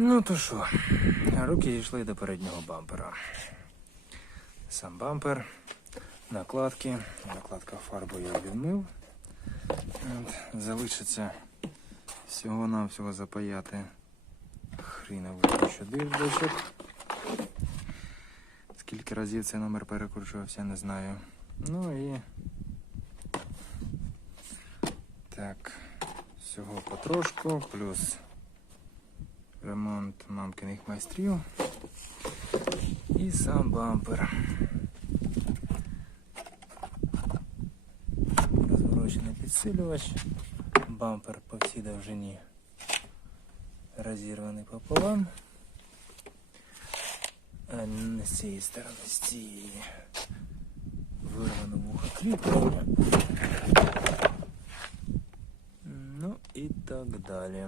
Ну то що, руки дійшли до переднього бампера. Сам бампер, накладки. Накладка фарбою я відмив. Залишиться всього-навсього запаяти хріновий що дирдочок. Скільки разів цей номер перекручувався, не знаю. Ну і. Так, всього потрошку, плюс ремонт мамкиних майстрів. І сам бампер. Розворочений підсилювач. Бампер по всій довжині розірваний пополам. А не з цієї сторони, з цієї. Вирвано вухо кріплення. Ну і так далі.